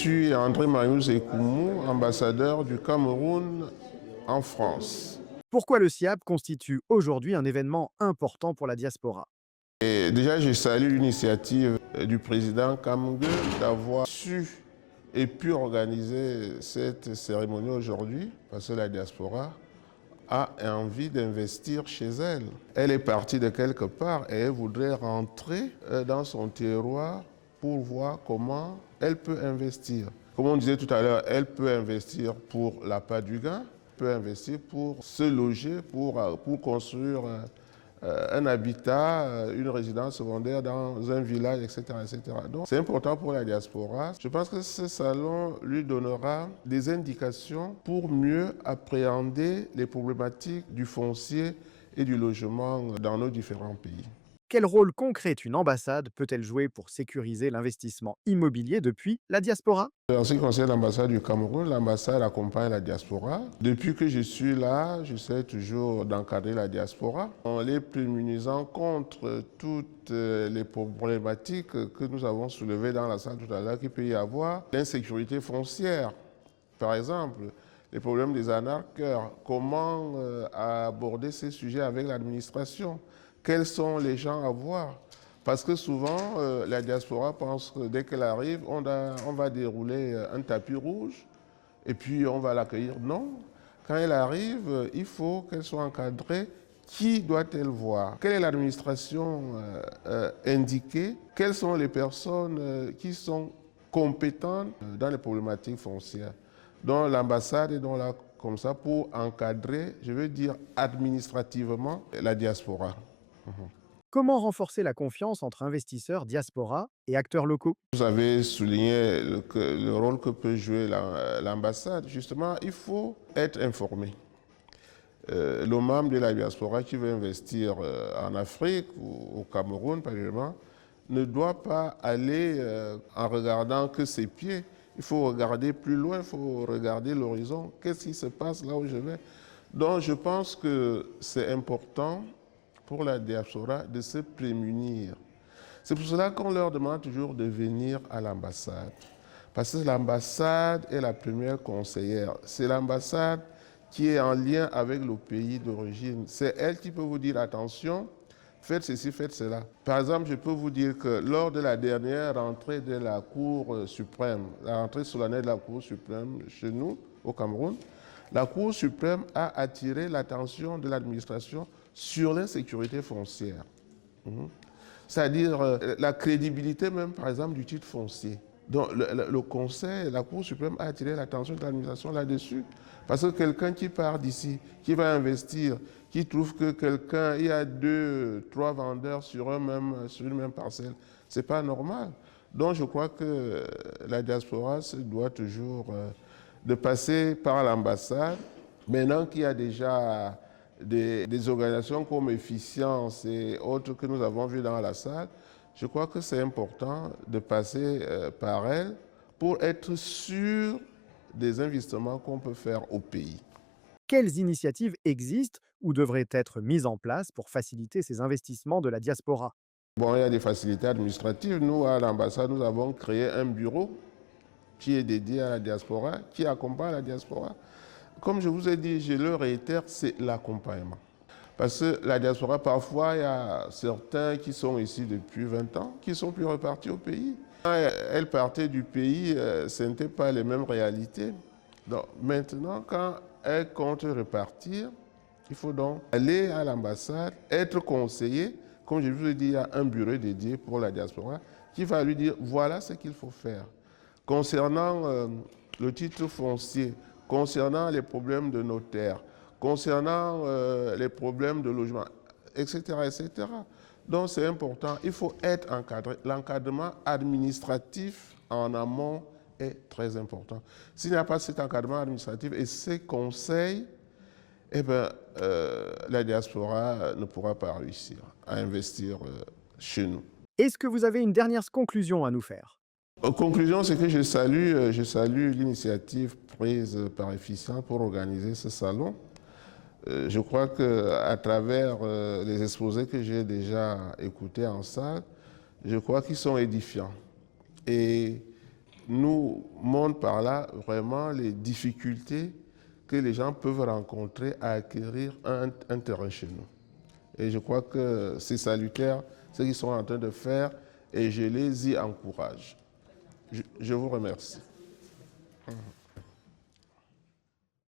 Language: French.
suis André Marius Ekoumou, ambassadeur du Cameroun en France. Pourquoi le SIAP constitue aujourd'hui un événement important pour la diaspora? Et déjà, je salue l'initiative du président Kamge d'avoir su et pu organiser cette cérémonie aujourd'hui, parce que la diaspora a envie d'investir chez elle. Elle est partie de quelque part et elle voudrait rentrer dans son terroir pour voir comment elle peut investir. Comme on disait tout à l'heure, elle peut investir pour l'appât du gain, peut investir pour se loger, pour construire un habitat, une résidence secondaire dans un village, etc., etc. Donc c'est important pour la diaspora. Je pense que ce salon lui donnera des indications pour mieux appréhender les problématiques du foncier et du logement dans nos différents pays. Quel rôle concret une ambassade peut-elle jouer pour sécuriser l'investissement immobilier depuis la diaspora? En ce qui concerne l'ambassade du Cameroun, l'ambassade accompagne la diaspora. Depuis que je suis là, j'essaie toujours d'encadrer la diaspora en les prémunisant contre toutes les problématiques que nous avons soulevées dans la salle tout à l'heure, qu'il peut y avoir. L'insécurité foncière, par exemple, les problèmes des arnaqueurs, comment aborder ces sujets avec l'administration, quels sont les gens à voir. Parce que souvent, la diaspora pense que dès qu'elle arrive, on va dérouler un tapis rouge et puis on va l'accueillir. Non, quand elle arrive, il faut qu'elle soit encadrée. Qui doit-elle voir? Quelle est l'administration indiquée? Quelles sont les personnes qui sont compétentes dans les problématiques foncières? Donc l'ambassade est donc là comme ça pour encadrer, je veux dire administrativement, la diaspora. Comment renforcer la confiance entre investisseurs, diaspora et acteurs locaux? Vous avez souligné le rôle que peut jouer l'ambassade. Justement, il faut être informé. Le membre de la diaspora qui veut investir en Afrique ou au Cameroun, par exemple, ne doit pas aller en regardant que ses pieds. Il faut regarder plus loin, il faut regarder l'horizon. Qu'est-ce qui se passe là où je vais? Donc, je pense que c'est important pour la diaspora de se prémunir. C'est pour cela qu'on leur demande toujours de venir à l'ambassade. Parce que l'ambassade est la première conseillère. C'est l'ambassade qui est en lien avec le pays d'origine. C'est elle qui peut vous dire attention, faites ceci, faites cela. Par exemple, je peux vous dire que lors de la dernière rentrée de la Cour suprême, la rentrée solennelle de la Cour suprême chez nous, au Cameroun, la Cour suprême a attiré l'attention de l'administration sur l'insécurité foncière. C'est-à-dire la crédibilité même, par exemple, du titre foncier. Donc le Conseil, la Cour suprême a attiré l'attention de l'administration là-dessus. Parce que quelqu'un qui part d'ici, qui va investir, qui trouve que il y a 2, 3 vendeurs sur une même parcelle, c'est pas normal. Donc je crois que la diaspora doit toujours de passer par l'ambassade. Maintenant qu'il y a déjà des organisations comme Efficience et autres que nous avons vues dans la salle, je crois que c'est important de passer par elles pour être sûr des investissements qu'on peut faire au pays. Quelles initiatives existent ou devraient être mises en place pour faciliter ces investissements de la diaspora? Bon, il y a des facilités administratives. Nous, à l'ambassade, nous avons créé un bureau qui est dédié à la diaspora, qui accompagne la diaspora. Comme je vous ai dit, je le réitère, c'est l'accompagnement. Parce que la diaspora, parfois, il y a certains qui sont ici depuis 20 ans, qui sont plus repartis au pays. Quand elles partaient du pays, ce n'étaient pas les mêmes réalités. Donc maintenant, quand elles comptent repartir, il faut donc aller à l'ambassade, être conseillé. Comme je vous ai dit, il y a un bureau dédié pour la diaspora qui va lui dire voilà ce qu'il faut faire. Concernant le titre foncier, concernant les problèmes de notaire, concernant les problèmes de logement, etc., etc. Donc c'est important, il faut être encadré. L'encadrement administratif en amont est très important. S'il n'y a pas cet encadrement administratif et ces conseils, eh bien, la diaspora ne pourra pas réussir à investir chez nous. Est-ce que vous avez une dernière conclusion à nous faire? En conclusion, c'est que je salue l'initiative prise par Efficient pour organiser ce salon. Je crois qu'à travers les exposés que j'ai déjà écoutés en salle, je crois qu'ils sont édifiants. Et nous montre par là vraiment les difficultés que les gens peuvent rencontrer à acquérir un terrain chez nous. Et je crois que c'est salutaire ce qu'ils sont en train de faire et je les y encourage. Je vous remercie.